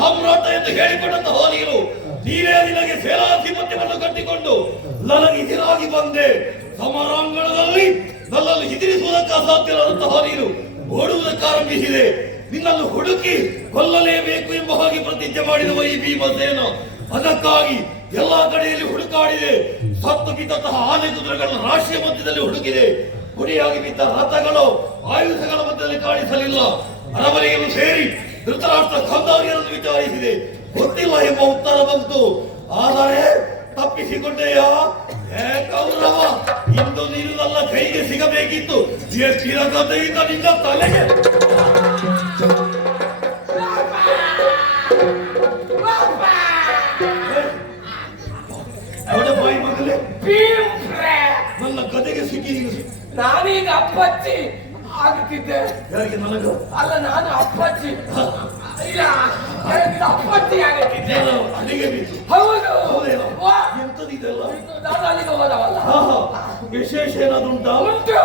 ಸಾಮ್ರಾಟ ಎಂದು ಹೇಳಿಕೊಂಡಂತಹ ನೀನು ನೀನೇ ನಿನಗೆ ಸೇನಾಧಿಪತ್ಯವನ್ನು ಕಟ್ಟಿಕೊಂಡು ನನಗಿದಿರಾಗಿ ಬಂದೆ. ಸಮರಾಂಗಣದಲ್ಲಿ ನನ್ನನ್ನು ಎದುರಿಸುವುದಕ್ಕೆ ಅಸಾಧ್ಯವಾದಂತಹ ನೀನು ಓಡುವುದಕ್ಕೆ ಆರಂಭಿಸಿದೆ. ನಿನ್ನನ್ನು ಹುಡುಕಿ ಕೊಲ್ಲಲೇಬೇಕು ಎಂಬ ಹಾಗೆ ಪ್ರತಿಜ್ಞೆ ಮಾಡಿರುವ ಈ ಭೀಮಸೇನ ಅದಕ್ಕಾಗಿ ಎಲ್ಲಾ ಕಡೆಯಲ್ಲಿ ಹುಡುಕಾಡಿದೆ. ಸತ್ತು ಬಿದ್ದಂತಹ ಆನೆ ಕುದುರೆಗಳ ರಾಶಿಯ ಮಧ್ಯದಲ್ಲಿ ಹುಡುಕಿದೆ. ಪುಡಿಯಾಗಿ ಬಿದ್ದ ರಥಗಳು ಆಯುಧಗಳ ಮಧ್ಯದಲ್ಲಿ ಕಾಣಿಸಲಿಲ್ಲ. ಅರಮನೆಯನ್ನು ಸೇರಿ ಧೃತರಾಷ್ಟ್ರ ಗಾಂಧಾರಿಯನ್ನು ವಿಚಾರಿಸಿದೆ. ಗೊತ್ತಿಲ್ಲ ಎಂಬ ಉತ್ತರ ಬಂತು. ಆದರೆ ತಪ್ಪಿಸಿಕೊಂಡೆಯಾ? ಕೌರವ, ಇಂದು ನೀನು ನನ್ನ ಕೈಗೆ ಸಿಗಬೇಕಿತ್ತು. ಸ್ಥಿರಗತೆಯಿಂದ ನಿನ್ನ ತಲೆಗೆ ನನ್ನ ಗದೆಗೆ ಸಿಕ್ಕಿ ನಾನೀಗ ಅಪ್ಪಚ್ಚಿ ಆಗುತ್ತಿದ್ದೆ. ನನಗೂ ಅಲ್ಲ, ನಾನು ಅಪ್ಪಚ್ಚಿ ಇಲ್ಲ, ಅಪ್ಪಚ್ಚಿ ಆಗುತ್ತಿದ್ದೆ. ಹೌದು, ಎಂತದಿದೆಲ್ಲ ನಾನು ಅಲ್ಲಿಗೆ ಹೋದವಲ್ಲ. ವಿಶೇಷ ಏನಾದುಂಟಾ? ಉಂಟು.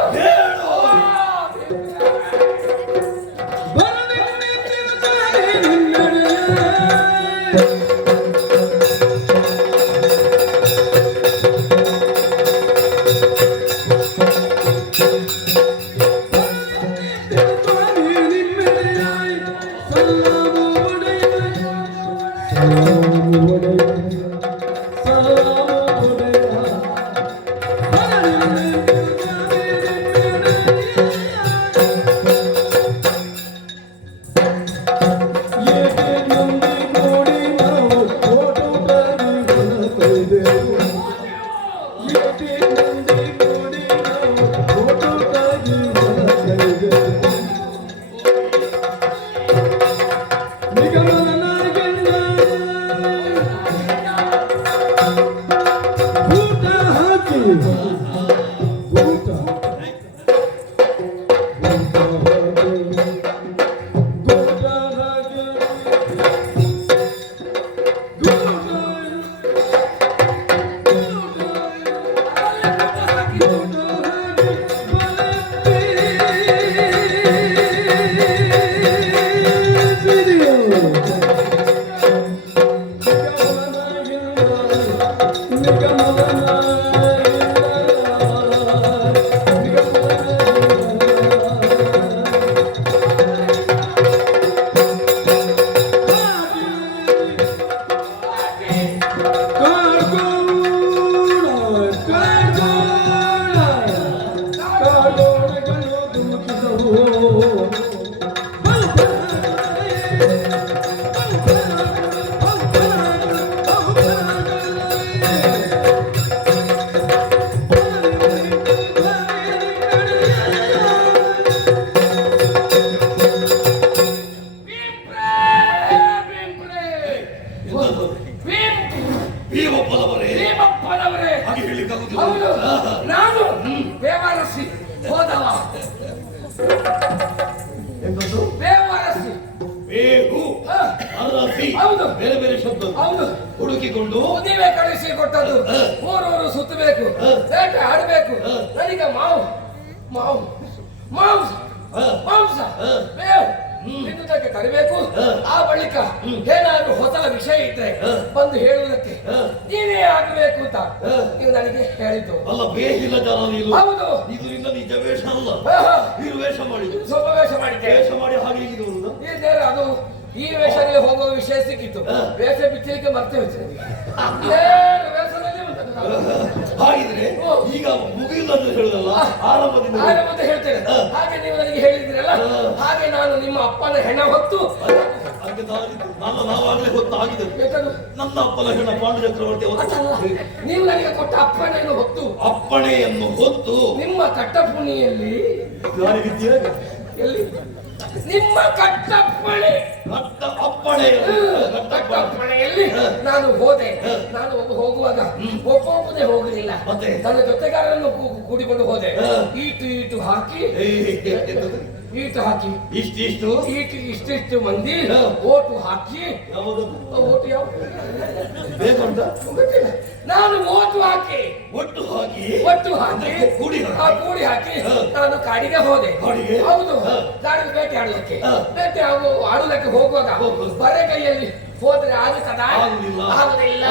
ನಾನು ಬೇವರಸಿ ಹೋದವ. ಬೇವರಸಿ, ಬೇವು, ಅರಸಿ, ಹೌದು, ಬೇರೆ ಬೇರೆ ಶಬ್ದ. ಹೌದು. ಹುಡುಕಿಕೊಂಡು ನೀವೇ ಕಳಿಸಿ ಕೊಟ್ಟದ್ದು. ಊರೂರು ಸುತ್ತಬೇಕು, ಬೇಟೆ ಆಡಬೇಕು. ನನಗೆ ಮಾಂಸ ಬೇವು ತಿನ್ನುವುದಕ್ಕೆ ತರಬೇಕು. ಆ ಬಳಿಕ ಏನಾದ್ರೂ ಹೊಸ ವಿಷಯ ಇದ್ರೆ ಬಂದು ಹೇಳುವುದಕ್ಕೆ ನೀವೇ ಆಗಬೇಕು ಅಂತ ನೀವು ನನಗೆ ಹೇಳಿದ್ದು. ಅಲ್ಲ, ಬೇಹಿಲ್ಲ ಜನ ನೀನು. ಹೌದು, ಇದರಿಂದ ನಿಜ ವೇಷ ಅಲ್ಲ, ನೀರು ವೇಷ ಮಾಡಿದ್ದು. ಸ್ವಲ್ಪ ವೇಷ ಮಾಡಿದ್ದೆ. ವೇಷ ಮಾಡಿ ಹಾಗೆ ಇರುವುದು ಅದು ಈ ವೇಷದಲ್ಲಿ ಹೋಗುವ ವಿಷಯ ಸಿಕ್ಕಿತ್ತು. ವೇಷ ಬಿಚ್ಚಲಿಕ್ಕೆ ಮರ್ತೇ ಹೋಯ್ತು. ವೇಷದಲ್ಲಿ ಆರಂಭದಿಂದ ಆರಂಭದ ಹೇಳ್ತೇನೆ. ಹಾಗೆ ನೀವು ನನಗೆ ಹೇಳಿದ್ರಲ್ಲ, ಹಾಗೆ ನಾನು ನಿಮ್ಮ ಅಪ್ಪನ ಹೆಣ ಹೊತ್ತು ನಾವಾಗಲೇ ಗೊತ್ತಾಗಿದೆ. ನನ್ನ ಅಪ್ಪನ ಹೆಣ ಪಾಂಡು ಚಕ್ರವರ್ತಿ ನೀವು ನನಗೆ ಕೊಟ್ಟ ಅಪ್ಪಣೆಯನ್ನು ಹೊತ್ತು ಅಪ್ಪಣೆಯನ್ನು ಹೊತ್ತು ನಿಮ್ಮ ಕಟ್ಟಪುಣಿಯಲ್ಲಿ ಎಲ್ಲಿ ನಿಮ್ಮ ಕಟ್ಟಪ್ಪಣೆ ಕಟ್ಟಪ್ಪಣೆಯಲ್ಲಿ ನಾನು ಹೋದೆ. ನಾನು ಹೋಗುವಾಗ ಒಬ್ಬೊಬ್ಬನೇ ಹೋಗಲಿಲ್ಲ, ನನ್ನ ಜೊತೆಗಾರರನ್ನು ಕೂಡಿಕೊಂಡು ಹೋದೆ. ಈಟು ಹಾಕಿ ಇಷ್ಟಿಷ್ಟು ಮಂದಿ ಓಟು ಹಾಕಿ ಓಟು ಯಾವ ಗೊತ್ತಿಲ್ಲ. ನಾನು ಓಟು ಹಾಕಿ ಒಟ್ಟು ಹಾಕಿ ಕೂಡಿ ಹಾಕಿ ನಾನು ಕಾಡಿಗೆ ಹೋದೆ. ಹೌದು, ಕಾಡಿಗೆ ಬೇಟೆ ಆಡುವುದಕ್ಕೆ ಹೋಗುವಾಗ ಬರೆಗೈಯಲ್ಲಿ ಹೋದ್ರೆ ಆಗುದಿಲ್ಲ.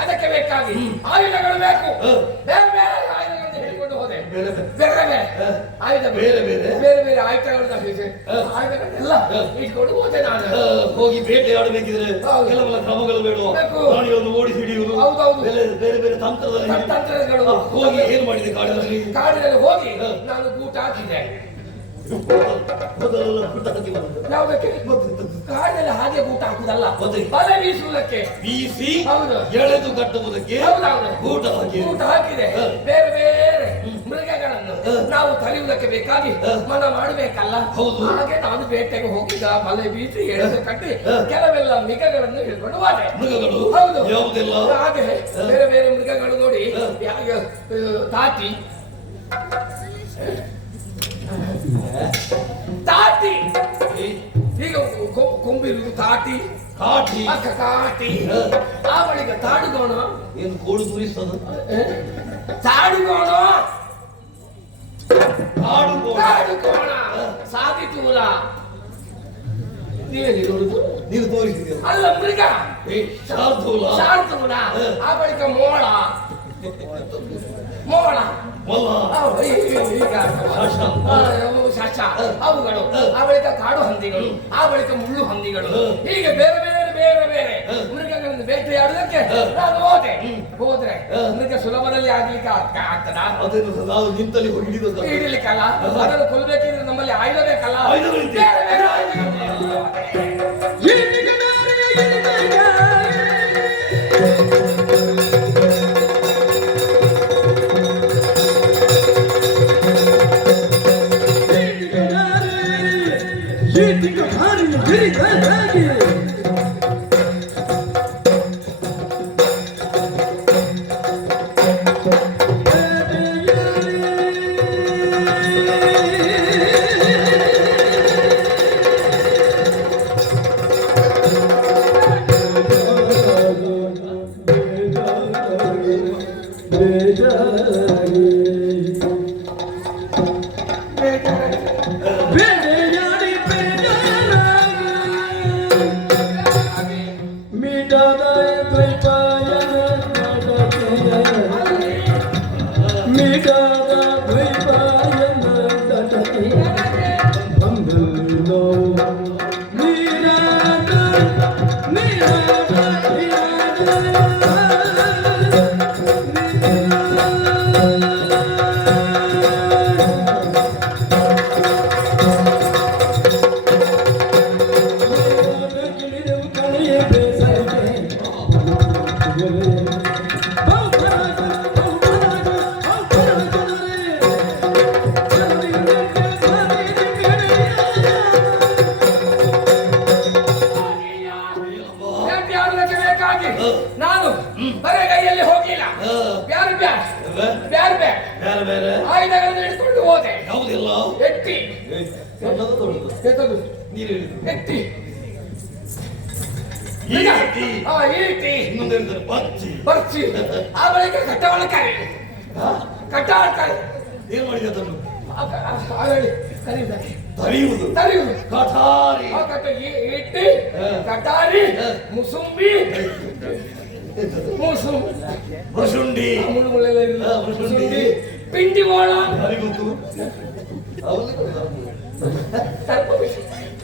ಅದಕ್ಕೆ ಬೇಕಾಗಿ ಆಯುಧಗಳು ಬೇಕು. ಬೇರೆ ಬೇರೆ ಆಯುಧಗಳನ್ನು ಹೇಳಿಕೊಂಡು ಹೋದೆ. ಬೇರೆ ಬೇರೆ ಆಯುಧಗಳನ್ನೆಲ್ಲ ಇಟ್ಕೊಂಡು ಹೋದೆ. ನಾನು ಹೋಗಿ ಬೇಟೆ ಆಡಬೇಕಿದ್ರೆ ಕೆಲವೆಲ್ಲ ಕ್ರಮಗಳು ಬೇಡ. ಪ್ರಾಣಿಗಳನ್ನು ಓಡಿಸಿ ಹಿಡಿಯುವುದು, ಬೇರೆ ಬೇರೆ ತಂತ್ರಗಳು. ಹೋಗಿ ಏನ್ ಮಾಡಿದೆ ಕಾಡಿನಲ್ಲಿ ಹೋಗಿ ನಾನು ಗೂಟ ಹಾಕಿದೆ. ಕಾಡಿನಲ್ಲಿ ಹಾಗೆ ಗೂಟ ಹಾಕುದಲ್ಲ, ಬಲೆ ಬೀಸುವುದಕ್ಕೆ ಬೀಸಿ ಎಳೆದು ಕಟ್ಟುವುದಕ್ಕೆ ಗೂಟ ಹಾಕಿದೆ. ಬೇರೆ ಬೇರೆ ಮೃಗಗಳನ್ನು ನಾವು ತಡೆಯುವುದಕ್ಕೆ ಬೇಕಾಗಿ ಮನ ಮಾಡಬೇಕಲ್ಲ. ಹಾಗೆ ನಾನು ಬೇಟೆಗೆ ಹೋಗಿದ್ದ, ಬಲೆ ಬೀಸಿ ಎಳೆದು ಕಟ್ಟಿ ಕೆಲವೆಲ್ಲ ಮೃಗಗಳನ್ನು ಹಿಡ್ಕೊಂಡು ಹೋದೆ. ಹೌದು, ಹಾಗೆ ಬೇರೆ ಬೇರೆ ಮೃಗಗಳು ನೋಡಿ ತಾಟಿ ಈಗ ಕೊಂಬಿರುವುದು ತಾಟಿ ಕಾಟಿ. ಆ ಬಳಿಕ ತಾಡುಗೋಣ ಏನು ಕೋಡು ತೋರಿಸ್ತದ ತಾಡುಗೋಣ ಸಾಧಿತೂಲ ನೀವು ತೋರಿಸಿದ್ದೀರ ಅಲ್ಲ ಮೃಗ ಶಾರ್ತೂಲ. ಆ ಬಳಿಕ ಮೋಳ ಅವುಗಳು, ಆ ಬಳಿಕ ಕಾಡು ಹಂದಿಗಳು, ಆ ಬಳಿಕ ಮುಳ್ಳು ಹಂದಿಗಳು. ಹೀಗೆ ಬೇರೆ ಬೇರೆ ಬೇರೆ ಬೇರೆ ಮೃಗಗಳನ್ನು ಬೇಟೆಯಾಡುವುದಕ್ಕೆ ನಾನು ಹೋದ್ರೆ ಮೃಗ ಸುಲಭದಲ್ಲಿ ಆಗ್ಲಿಕ್ಕೆ ಆಗ್ತದ? ನಿಂತಲ್ಲಿ ಹಿಡಿಲಿಕ್ಕಲ್ಲ, ಅದನ್ನು ಕೊಲ್ಬೇಕಿದ್ರೆ ನಮ್ಮಲ್ಲಿ ಆಯುಧ ಬೇಕಲ್ಲ. ನಾನು ಬರೆಗೈಯಲ್ಲಿ ಹೋಗಿಲ್ಲ, ಬ್ಯಾರೆ ಬೇರೆ ಆಯುಧಗಳನ್ನು ಹಿಡ್ಕೊಂಡು ಹೋದೆ. ಎಟ್ಟಿ ಬರ್ಚಿ. ಆ ಬಳಿಕ ಕಟ್ಟವಳಕಾಯಿ ಏನ್ ಮಾಡಿದ ತರಿಯುವುದು ಇಟ್ಟಿ ಕಟಾರಿ ಮುಸುಂಬಿ ಮುಸುಂಡಿ ಪಿಂಡಿ ಮೋಳ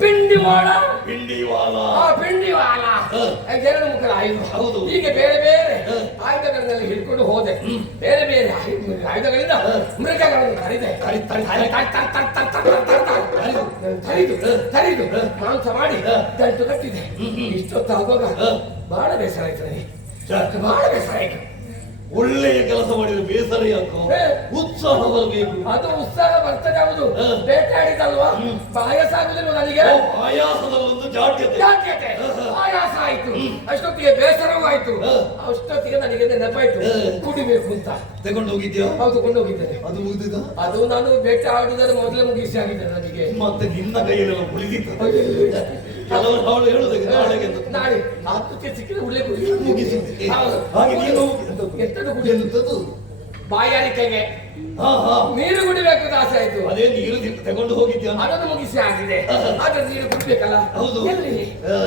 ಪಿಂಡಿವಾಳ ಪಿಂಡಿವಾಲ ಪಿಂಡಿವಾಲ ಎರಡು ಮುಖದ ಆಯುಧ. ಹೌದು. ಹೀಗೆ ಬೇರೆ ಬೇರೆ ಆಯುಧಗಳನ್ನೆಲ್ಲ ಹಿಡ್ಕೊಂಡು ಹೋದೆ. ಬೇರೆ ಬೇರೆ ಆಯುಧಗಳಿಂದ ಮೃಗಗಳನ್ನು ಕರಿದೆ. ತರಿದು ಮಾಂಸ ಮಾಡಿ ಗಂಟು ಕಟ್ಟಿದೆ. ಇಷ್ಟೊತ್ತಾಗುವಾಗ ಬಹಳ ಬೇಸರ ಆಯ್ತು ನನಗೆ, ಬಹಳ ಬೇಸರ ಆಯ್ತು. ಒಳ್ಳೆಯ ಕೆಲಸ ಮಾಡಿದ್ರೆ ಬೇಸರ ಯಾಕೋ, ಉತ್ಸಾಹ ಬರಬೇಕು. ಅದು ಉತ್ಸಾಹ ಬರ್ತದೆ. ಹೌದು, ಬೇಟಾಡಿದಲ್ವಾ, ಆಯಾಸ ಆಗುದಿಲ್ವ ನನಗೆ? ಆಯಾಸದಲ್ಲೊಂದು ಜಾಡ್ಯತೆ, ಆಯಾಸ ಆಯ್ತು. ಅಷ್ಟೊತ್ತಿಗೆ ಬೇಸರವೂ ಆಯ್ತು. ಅಷ್ಟೊತ್ತಿಗೆ ನನಗೆ ನೆನಪಾಯ್ತು ಕುಡಿಬೇಕು ಅಂತ. ತಗೊಂಡು ಹೋಗಿದ್ಯಾ? ಹೌದು, ಕೊಂಡೋಗಿದ್ದೇನೆ. ಅದು ಮುಗಿದಿದ? ಅದು ನಾನು ಬೇಟೆ ಆಡುವುದನ್ನು ಮೊದಲೇ ಮುಗಿಸಿ ಆಗಿದೆ ನನಗೆ. ಮತ್ತೆ ನಿನ್ನ ಕೈಯಲ್ಲೆಲ್ಲ ಉಳಿದಿತ್ತು. ಕೆಲವರು ಅವಳು ಹೇಳುದಕ್ಕೆ ನಾಳೆಗೆ ನಾಳೆ ಹತ್ತಕ್ಕೆ ಸಿಕ್ಕಿದ್ರೆ ಉಳ್ಳೆ ಮುಗಿಸಿ. ಹಾಗೆ ನೀನು ಎಂತದ್ದು ಕುಡಿಯುವುದು? ಬಾಯಾರಿಕೆಗೆ ನೀರು ಕುಡಿಬೇಕು ಆಸೆ ಆಯ್ತು. ಅದೇ ನೀರು ತಗೊಂಡು ಹೋಗಿದ್ಯಾ? ಅದನ್ನು ಮುಗಿಸಿ ಆಗಿದೆ. ಆದ್ರೆ ನೀರು ಕುಡಿಬೇಕಲ್ಲ. ಹೌದು. ಎಲ್ಲಿ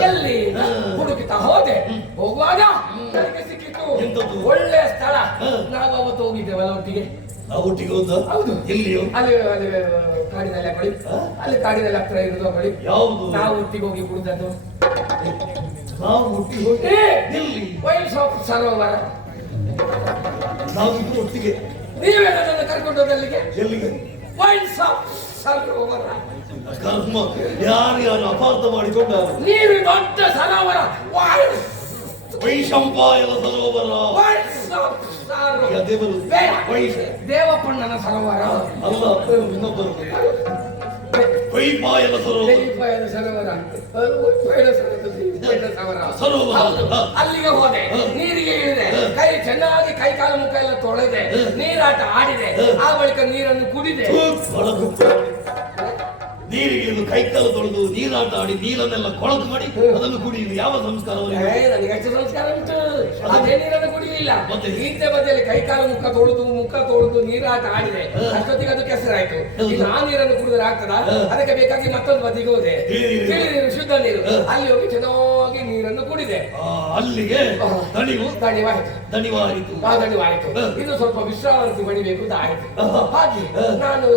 ಎಲ್ಲಿ ಹುಡುಕಿತಾ ಹೋದೆ. ಹೋಗುವಾಗ ನನಗೆ ಸಿಕ್ಕಿತು ಒಳ್ಳೆಯ ಸ್ಥಳ. ನಾವು ಅವತ್ತು ಹೋಗಿದ್ದೇವಲ್ಲ ಒಟ್ಟಿಗೆ. ಒಟ್ಟಿಗೆ ಹೋದ? ಹೌದು. ಎಲ್ಲಿಯೋ? ಅಲ್ಲಿ ಕಾಡಿನಲ್ಲಿ ಬಳಿ, ಅಲ್ಲಿ ಕಾಡಿನಲ್ಲಿ ಹತ್ರ ಇರುವುದು ಬಳಿ. ಯಾವುದು? ನಾವು ಒಟ್ಟಿಗೆ ಹೋಗಿ ಕುಡಿದದ್ದು. ನಾವು ಒಟ್ಟಿಗೆ ಹೋಗಿ ಎಲ್ಲಿ? ವೈನ್ ಶಾಪ್ ಸರೋವರ. ನಾವಿಬ್ರು ಒಟ್ಟಿಗೆ. ನೀವೇ ನನ್ನನ್ನು ಕರ್ಕೊಂಡು ಹೋದಲ್ಲಿಗೆ. ಎಲ್ಲಿಗೆ? ವೈನ್ ಶಾಪ್ ಸರೋವರ. ಕರ್ಮ, ಯಾರ್ಯಾರು ಅಪಾರ್ಥ ಮಾಡಿಕೊಂಡ. ನೀರು ದೊಡ್ಡ ಸರೋವರ, ವೈಶಂಪಾಯನ ಸರೋವರ. ದೇವಪ್ಪಣ್ಣನ ಸರೋವರ ಅಲ್ಲ, ಇನ್ನೊಬ್ಬರು ವೈಪಾಯನ ಸರೋವರ. ಅಲ್ಲಿಗೆ ಹೋದೆ, ನೀರಿಗೆ ಇಳಿದೆ, ಕೈ ಚೆನ್ನಾಗಿ ಕೈ ಕಾಲು ಮುಖ ಎಲ್ಲ ತೊಳೆದೆ, ನೀರಾಟ ಆಡಿದೆ. ಆ ಬಳಿಕ ನೀರನ್ನು ಕುಡಿದೆ. ನೀರಿಗೆ ಇಳಿದು ಕೈ ಕಾಲು ತೊಳೆದು ನೀರಾಟ ಆಡಿ ನೀರನ್ನೆಲ್ಲ ಕೊಳಕು ಮಾಡಿ ಅದನ್ನು ಕುಡಿಯುವುದು ಯಾವ ಸಂಸ್ಕಾರ? ನನಗೆ ಎಷ್ಟು ಸಂಸ್ಕಾರ ಉಂಟು. ಅದೇ ನೀರನ್ನು ಕುಡಿಯಲಿಲ್ಲ. ಮತ್ತೆ ಈಚೆ ಬದಿಯಲ್ಲಿ ಕೈ ಕಾಲು ಮುಖ ತೊಳೆದು ನೀರಾಟ ಆಡಿದೆ. ಅಷ್ಟೊತ್ತಿಗೆ ಅದು ಕೆಸರಾಯ್ತು. ಇನ್ನು ಆ ನೀರನ್ನು ಕುಡಿದ್ರೆ ಆಗ್ತದ? ಅದಕ್ಕೆ ಬೇಕಾಗಿ ಮತ್ತೊಂದು ಬದಿಗೆ ಹೋದೆ, ತಿಳಿ ನೀರು, ಶುದ್ಧ ನೀರು. ಅಲ್ಲಿ ಹೋಗಿ ಚೆನ್ನಾಗಿ ನೀರನ್ನು ಕುಡಿದೆ. ಅಲ್ಲಿಗೆ ದಣಿವಾಯಿತು. ಇನ್ನು ಸ್ವಲ್ಪ ವಿಶ್ರಾಂತಿ ಪಡಿಬೇಕು ಅಂತ ಆಯ್ತು. ಹಾಗೆ ನಾನು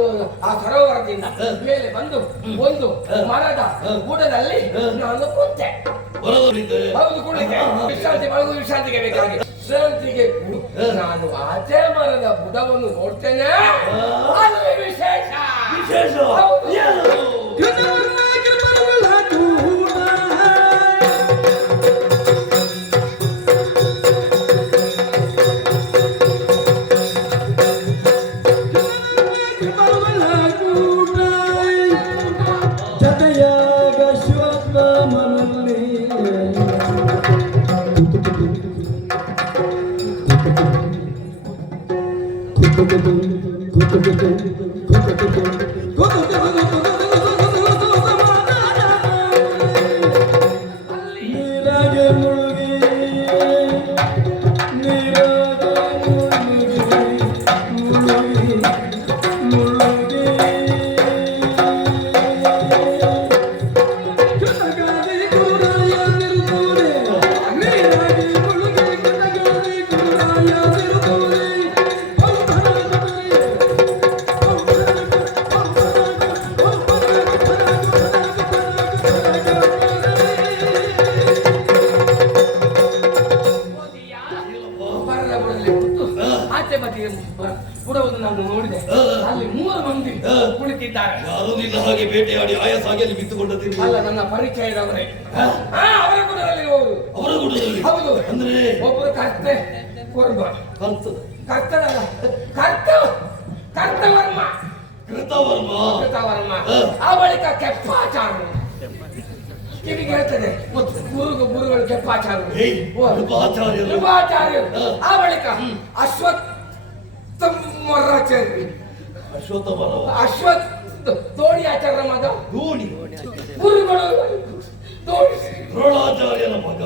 ಆ ಸರೋವರದಿಂದ ಮೇಲೆ ಬಂದು ಒಂದು ಮರದ ಬುಡದಲ್ಲಿ ನಾನು ಕುಂತೆ. ಹೌದು, ಕುಳಿತೆ. ವಿಶ್ರಾಂತಿಗೆ ಬೇಕಾಗಿ ವಿಶ್ರಾಂತಿಗೆ ನಾನು ಆಚೆ ಮರದ ಬುಡವನ್ನು ನೋಡ್ತೇನೆ. ಅಲ್ಲಿ ವಿಶೇಷ ಬುಡವನ್ನು ನಾನು ನೋಡಿದೆ. ಅಲ್ಲಿ 3 ಮಂದಿ ಕುಳಿತಿದ್ದಾರೆ. ಯಾರು ನಿನ್ನ ಹಾಗೆ ಬೇಟೆಯಾಡಿ ಆಯಾಸ ಆಗಿ ಅಲ್ಲಿ ಬಿತ್ತುಕೊಂಡದ್ದು? ಅಲ್ಲ, ನನ್ನ ಪರಿಚಯದವರೇ. ಅವರ ಗುಡದಲ್ಲಿ ಹೋಗುದು. ಅವರ ಗುಡದಲ್ಲಿ? ಹೌದು. ಅಂದ್ರೆ ಒಬ್ಬರು ಕರ್ತೆ ಕೃತವರ್ಮ. ಆ ಬಳಿಕ ಕೆಪ್ಪಾಚಾರ. ಕಿವಿಗೆ ಹೇಳ್ತದೆ ಗುರುಗಳು ಕೆಪ್ಪಾಚಾರ್ಯರು. ಆ ಬಳಿಕ ಅಶ್ವತ್ಥ ದೋಣಿಯಾಚಾರ್ಯ ಮಗ ಗುರುಗಳು. ದ್ರೋಣಾಚಾರ್ಯನ ಮಗ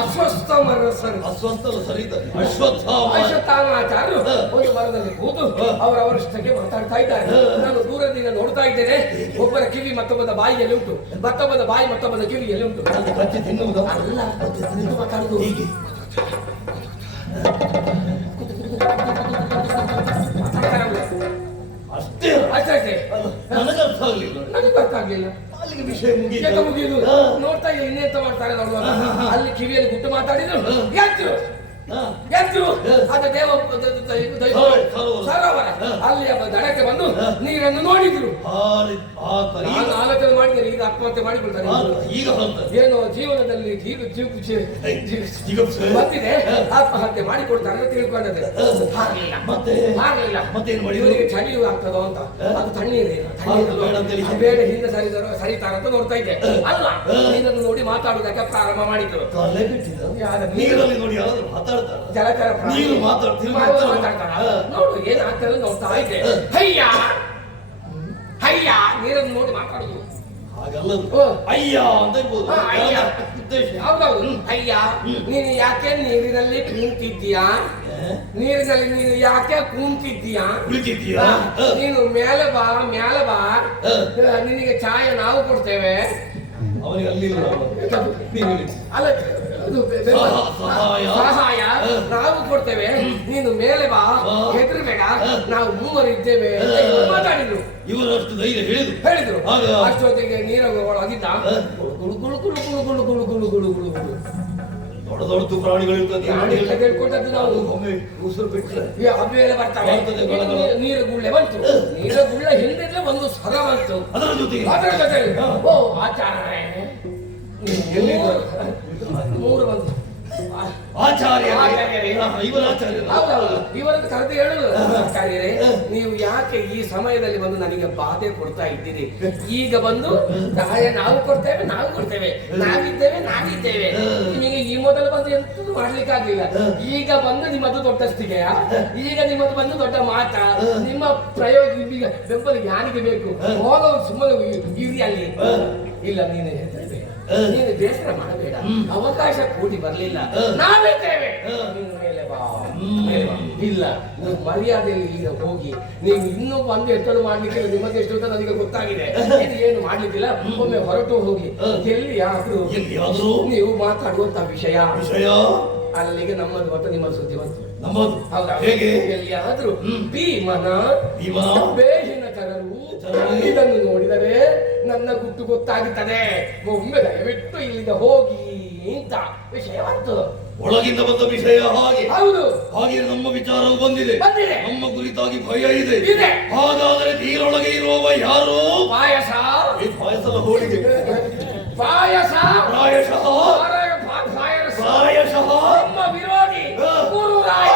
ಅಶ್ವತ್ಥಾಮಾಚಾರ್ಯರು ಒಂದು ಮರದಲ್ಲಿ ಕೂತು ಅವರವರಷ್ಟಕ್ಕೆ ಮಾತಾಡ್ತಾ ಇದ್ದಾರೆ. ನಾನು ದೂರದಿಂದ ನೋಡ್ತಾ ಇದ್ದೇನೆ. ಒಬ್ಬರ ಕಿವಿ ಮತ್ತೊಬ್ಬದ ಬಾಯಿಯಲ್ಲಿ ಉಂಟು, ಮತ್ತೊಬ್ಬದ ಬಾಯಿ ಮತ್ತೊಬ್ಬದ ಕಿವಿಯಲ್ಲಿ ಉಂಟು. ಅಲ್ಲ, ಮಾತಾಡುದು ಹೀಗೆ. ಅಷ್ಟೇ. ನನಗೆ ಅರ್ಥ ಆಗ್ಲಿಲ್ಲ. ಅಲ್ಲಿಗೆ ವಿಷಯ ಯಾಕೆ ಮುಗಿಯಿತು. ಮುಗಿಯುದು? ನೋಡ್ತಾ ಇಲ್ಲ ಇನ್ನೆಂತ ಮಾಡ್ತಾರೆ ನೋಡುವಾಗ ಅಲ್ಲಿ ಕಿವಿಯಲ್ಲಿ ಗುಟ್ಟು ಮಾತಾಡಿದ್ರು ಎದ್ರು ಎದ್ರು ಅದು ಸರೋವರ ಅಲ್ಲಿ ದಡಕ್ಕೆ ಬಂದು ನೀರನ್ನು ನೋಡಿದ್ರು. ನಾನು ಆಲೋಚನೆ ಮಾಡಿದ್ದೇನೆ ಈಗ ಆತ್ಮಹತ್ಯೆ ಮಾಡಿಕೊಳ್ತಾರೆ ಈಗ ಏನು ಜೀವನದಲ್ಲಿ ಬಂದಿದೆ ಆತ್ಮಹತ್ಯೆ ಮಾಡಿಕೊಡ್ತಾರೆ ಅಂತ ತಿಳ್ಕೊಂಡದೆ. ಇವರಿಗೆ ಚಳಿಯೂ ಆಗ್ತದೋ ಅಂತ ಅದು ತಣ್ಣೀರು ಬೇಡ ಹಿಂದೆ ಸರಿತಾರ ಅಂತ ನೋಡ್ತಾ ಇದ್ದೆ. ಅಲ್ಲ ನೀರನ್ನು ನೋಡಿ ಮಾತಾಡುವುದಕ್ಕೆ ಪ್ರಾರಂಭ ಮಾಡಿದ್ರು. ನೀರಲ್ಲಿ ನೋಡಿ ಜಲಚರ ನೀರು ಮಾತಾಡ್ತಾರ ನೋಡು ಏನಾಗ್ತದೆ ನೋಡ್ತಾ ಇದ್ದೆ. ಹಯ್ಯ ಹಯ್ಯ ನೀರನ್ನು ನೋಡಿ ಮಾತಾಡುದು ಹಾಗಲ್ಲ ಅಯ್ಯ ಅಂತ ಇರ್ಬೋದು. ಹೌದೌದು ಅಯ್ಯ ನೀನು ಯಾಕೆ ನೀರಿನಲ್ಲಿ ಕೂಂತಿದ್ದೀಯಾ? ನೀರಿನಲ್ಲಿ ನೀನು ಯಾಕೆ ಕೂಂತಿದ್ದೀಯಾ? ನೀನು ಮೇಲೆ ಬಾ ನಿನಗೆ ಚಾಯ ನಾವು ಕೊಡ್ತೇವೆ. ಅವನಿಗೆ ಅಲ್ಲಿ ಅಲ್ಲ ಸಹಾಯ ನಾವು ಕೊಡ್ತೇವೆ, ನೀನು ಮೇಲೆ ಬಾ, ಹೆದರ್ಬೇಡ, ನಾವು ಮೂವರು ಇದ್ದೇವೆ ಮಾತಾಡಿದ್ರು. ಇವರು ಅಷ್ಟು ಧೈರ್ಯ ಹೇಳಿದ್ರು. ಅಷ್ಟೊತ್ತಿಗೆ ನೀರ ಒಳಗಿದ್ದ ಗುಳು ಗುಳು ಗುಳು ಗುಳು ಗುಳು ಗುಳು ಗುಳು ಗುಳು ಗುಳು ಗುಳು ದೊಡ್ಡ ದೊಡ್ಡ ಪ್ರಾಣಿಗಳು ಹೇಳ್ಕೊಟ್ಟದ್ದು ನಾವು ಒಮ್ಮೆ ಉಸಿರು ಬಿಟ್ಟರೆ ಅವೆಲ್ಲ ಬರ್ತಾವೆ. ನೀರು ಗುಳ್ಳೆ ಬಂತು, ನೀರ ಗುಳ್ಳೆ ಹಿಂದಿದ್ರೆ ಒಂದು ಸ್ವರ ಬಂತು. ಅದರ ಜೊತೆ ಓ ಆಚಾರ್ಯ ಮೂರು ಬಂತು. ಇವರನ್ನು ಕರೆದು ಹೇಳುದು ಆಚಾರ್ಯರೇ ನೀವು ಯಾಕೆ ಈ ಸಮಯದಲ್ಲಿ ಬಂದು ನನಗೆ ಬಾಧೆ ಕೊಡ್ತಾ ಇದ್ದೀರಿ? ಈಗ ಬಂದು ನಾವು ಕೊಡ್ತೇವೆ ನಾವಿದ್ದೇವೆ ನಿಮಗೆ ಈ ಮೊದಲು ಬಂದು ಎಂತೂ ಮಾಡ್ಲಿಕ್ಕೆ ಆಗ್ಲಿಲ್ಲ. ಈಗ ಬಂದು ನಿಮ್ಮದು ದೊಡ್ಡಸ್ತಿಗೆಯ, ಈಗ ನಿಮ್ಮದು ಬಂದು ದೊಡ್ಡ ಮಾತ, ನಿಮ್ಮ ಪ್ರಯೋಗ ಈಗ ಬೆಂಬಲ ಯಾರಿಗೆ ಬೇಕು? ಹೋಗೋ ಸುಮ್ಮನೆ ಇರಿ ಅಲ್ಲಿ. ಇಲ್ಲ ನೀನು ನೀನು ಬೇಸರ ಮಾಡಬೇಡ, ಅವಕಾಶ ಕೂಡಿ ಬರ್ಲಿಲ್ಲ, ನಾವಿದ್ದೇವೆ, ನೀನು ಮೇಲೆ ಬಾ. ಇಲ್ಲ ಮರ್ಯಾದೆಯಲ್ಲಿ ಈಗ ಹೋಗಿ ನೀವು ಇನ್ನೂ ಬಂದು ಎಷ್ಟೊಂದು ಮಾಡ್ಲಿಕ್ಕೆ ನಿಮಗೆ ಎಷ್ಟು ಅಂತ ನನಗೆ ಗೊತ್ತಾಗಿದೆ. ಇದು ಏನು ಮಾಡ್ಲಿಕ್ಕಿಲ್ಲ, ಒಮ್ಮೆ ಹೊರಟು ಹೋಗಿ ಎಲ್ಲಿಯಾದ್ರೂ ನೀವು ಮಾತಾಡುವಂತ ವಿಷಯ ಅಲ್ಲಿಗೆ ನಮ್ಮದು ಮತ್ತು ನಿಮ್ಮದು ಸುದ್ದಿ ಬಂತು. ಎಲ್ಲಿಯಾದ್ರೂ ಭೀಮನ ಬೇಹಿನ ಕರರು ಇದನ್ನು ನೋಡಿದರೆ ನನ್ನ ಗುಟ್ಟು ಗೊತ್ತಾಗುತ್ತದೆ, ಒಮ್ಮೆ ದಯವಿಟ್ಟು ಇಲ್ಲಿಂದ ಹೋಗಿ ಅಂತ ವಿಷಯ ಬಂತು. ಒಳಗಿಂದ ಬಂದ ವಿಷಯ ಹಾಗೆ. ಹೌದು, ಹಾಗೆ ನಮ್ಮ ವಿಚಾರವು ಬಂದಿದೆ. ನಮ್ಮ ಕುರಿತಾಗಿ ಭಯ ಇದೆ. ಹಾಗಾದರೆ ನೀರೊಳಗೆ ಇರುವವ ಯಾರು? ಪಾಯಸದ ಹೋಳಿಗೆ ಪ್ರಾಯಶಃ ನಮ್ಮ ವಿರೋಧಿ ಗುರುರಾಯ.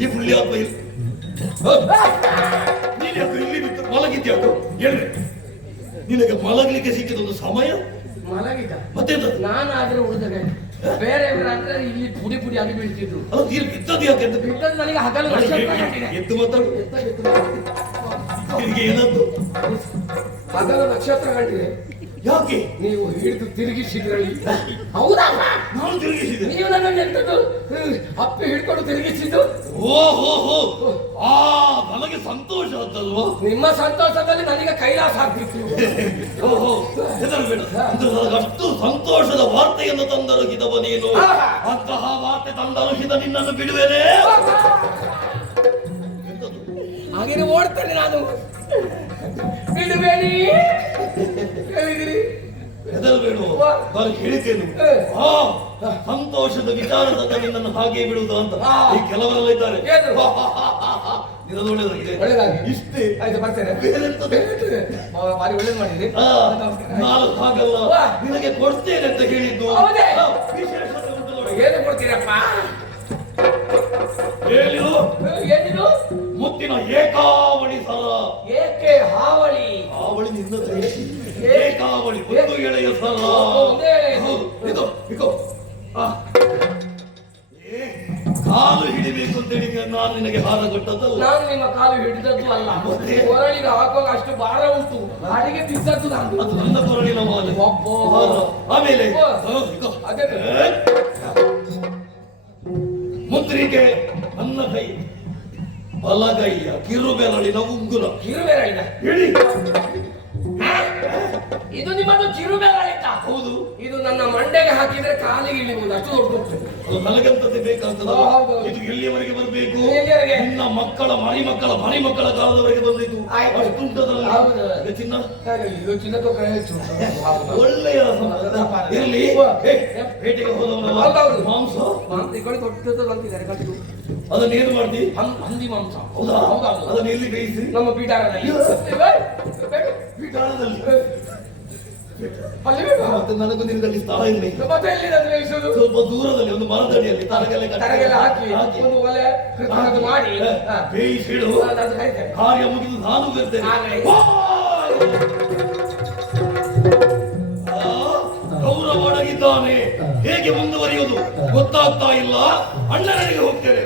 ಈ ಪುಣ್ಯಾತ್ಮ ಇಲ್ಲಿ ಬಿಟ್ಟು ಮಲಗಿದ್ಯಾಕೋ ಹೇಳ್ರಿ. ನಿನಗೆ ಮಲಗಲಿಕ್ಕೆ ಸಿಕ್ಕಿದೊಂದು ಸಮಯ ಮಲಗಿದ್ದ ಮತ್ತೆ ನಾನಾದ್ರೆ ಉಳಿದರೆ ಬೇರೆಯವರಾದ್ರೆ ಇಲ್ಲಿ ಪುಡಿ ಪುಡಿ ಆಗಿ ಬೀಳ್ತಿದ್ರು. ಬಿದ್ದದ್ದು ಯಾಕೆ? ಬಿದ್ದದ್ದು ನನಗೆ ಹಗಲು ಎದ್ದು ಮಾತಾಡು. ಏನಾದ್ರು ಹಗಲು ನಕ್ಷತ್ರ ಕಂಡಿದೆ. ಯಾಕೆ ನೀವು ಹಿಡಿದು ತಿರುಗಿಸಿದ್ರಲ್ಲಿ? ಹೌದಾ? ನಾನು ತಿರುಗಿಸಿದೆ. ನೀವು ನನ್ನನ್ನು ಎಂತದ್ದು ಅಪ್ಪಿ ಹಿಡ್ಕೊಂಡು ತಿರುಗಿಸಿದ್ದು? ಓಹೋ ನನಗೆ ಸಂತೋಷ ಆಯ್ತಲ್ವಾ? ನಿಮ್ಮ ಸಂತೋಷದಲ್ಲಿ ನನಗೆ ಕೈಲಾಸ ಆಗ್ತಿತ್ತು. ಓಹೋ ಅಷ್ಟು ಸಂತೋಷದ ವಾರ್ತೆಯನ್ನು ತಂದರಹಿದವ ನೀನು. ಅಂತಹ ವಾರ್ತೆ ತಂದರಹಿದ ನಿನ್ನನ್ನು ಬಿಡುವೇನೆ. ಹಾಗೇನೆ ಓಡ್ತಾನೆ ನಾನು. ಬಿಡುವೇನಿ ಹೇಳಿದಿರಿ ಹೆದರಬೇಡ, ನಾನು ಹೇಳಿದ್ದೇನು. ಸಂತೋಷದ ವಿಚಾರದಿಂದ ನಿನ್ನನ್ನು ಹಾಗೆ ಬಿಡುವುದು ಅಂತ ಈ ಕೆಲವರೆಲ್ಲ ಇದ್ದಾರೆ. ಒಳ್ಳೆದಾಗಿ ಇಷ್ಟೇ ಆಯ್ತು, ಬರ್ತೇನೆ. ಭಾರಿ ಒಳ್ಳೇದು ಮಾಡಿದ್ರಿ. ನಾನು ಹಾಗಲ್ಲ, ನಿನಗೆ ಕೊಡ್ತೇನೆ ಅಂತ ಹೇಳಿದ್ದು. ಏನು ಕೊಡ್ತೀರಪ್ಪ? ಏನಿದು? ಮುತ್ತಿನ ಏಕಾವಳಿ ಸರ. ಏಕೆ ಹಾವಳಿ? ಹಾವಳಿ ನಿನ್ನ ಏಕಾವಳಿ ಒಂದು ಎಳೆಯ ಸರ. ಕಾಲು ಹಿಡಿಬೇಕು ಅಂತೇಳಿ ನಾನು ನಿನಗೆ ಹಾರ ಕೊಟ್ಟದ್ದಲ್ಲ. ನಾನು ನಿಮ್ಮ ಕಾಲು ಹಿಡಿದದ್ದು ಅಲ್ಲ, ಕೊರಳಿಗೆ ಹಾಕುವಾಗ ಅಷ್ಟು ಭಾರ ಉಂಟು, ಅಡಿಗೆ ಬಿದ್ದದ್ದು ನಾನು. ಅದು ನನ್ನ ಕೊರಳಿನ ಮಾಲೆ. ಆಮೇಲೆ ಅದೇ ಪತ್ರಿಕೆ ನನ್ನ ಕೈ ಬಲಗೈಯ ಕಿರುಬೆರಳಿನ ಉಂಗುರ ಕಿರುಬೆರಳಿನ ಹೇಳಿ. ಇದು ನಿಮ್ಮದು ಕಿರುಬೆರಳಿತ? ಹೌದು. ಇದು ನನ್ನ ಮಂಡೆಗೆ ಹಾಕಿದ್ರೆ ಕಾಲಿಗೆ ಇಳಿಬಹುದು, ಅಷ್ಟು ದೊಡ್ಡ. ಅದು ನನಗಂತದ್ದೇ ಬೇಕಾಗ್ತದ. ಹೌದು. ಇದು ಎಲ್ಲಿಯವರೆಗೆ ಬರಬೇಕು? ಎಲ್ಲಿಯವರೆಗೆ? ನಿನ್ನ ಮಕ್ಕಳ ಮರಿ ಮಕ್ಕಳ ಕಾಲದವರೆಗೆ ಬಂದಿತ್ತು. ಆಯ್ತು. ಅಷ್ಟುಂಟದ್ರಲ್ಲಿ. ಹೌದು. ಈಗ ಚಿನ್ನ ಇದು ಚಿನ್ನ ತೂಕ ಹೆಚ್ಚು. ಒಳ್ಳೆಯ ಇರಲಿ. ಪೇಟೆಗೆ ಹೋದವನಲ್ಲ ಹೌದೌದು. ಮಾಂಸ ದೊಡ್ಡದು ಅಂತಿದ್ದಾರೆ ಕಟ್ಟು. ಅದನ್ನೇನು ಮಾಡ್ತಿ? ಹಂದಿ ಮಾಂಸ. ಹೌದಾ? ಹೌದೌದು. ಅದನ್ನ ಎಲ್ಲಿ ಬೇಯಿಸಿ? ನಮ್ಮ ಪೀಠಾರದಲ್ಲಿ. ಪೀಠಾಳದಲ್ಲಿ. ಅಲ್ಲಿ ಬೇಡ. ಮತ್ತೆ ನನಗೂ ನಿನಗಲ್ಲಿ ಸ್ಥಳ ಇಲ್ಲಿ. ಮತ್ತೆ ಎಲ್ಲಿದೆ ಅದು ಬೇಯಿಸೋದು? ಸ್ವಲ್ಪ ದೂರದಲ್ಲಿ ಒಂದು ಮರದಡಿಯಲ್ಲಿ ತರಗೆಲ್ಲ ಹಾಕಿ ಒಂದು ಒಲೆ ಕೃತಕದ್ದು ಮಾಡಿ ಬೇಯಿಸಿಡು. ಅದು ಕರೀತೇನೆ. ಕಾರ್ಯ ಮುಗಿದು ನಾನು ಬರ್ತೇನೆ. ಆಗಲಿ. ಗೌರವ ಅಡಗಿದ್ದಾನೆ. ಹೇಗೆ ಮುಂದುವರಿಯುವುದು ಗೊತ್ತಾಗ್ತಾ ಇಲ್ಲ. ಅಣ್ಣನಿಗೆ ಹೋಗ್ತೇನೆ.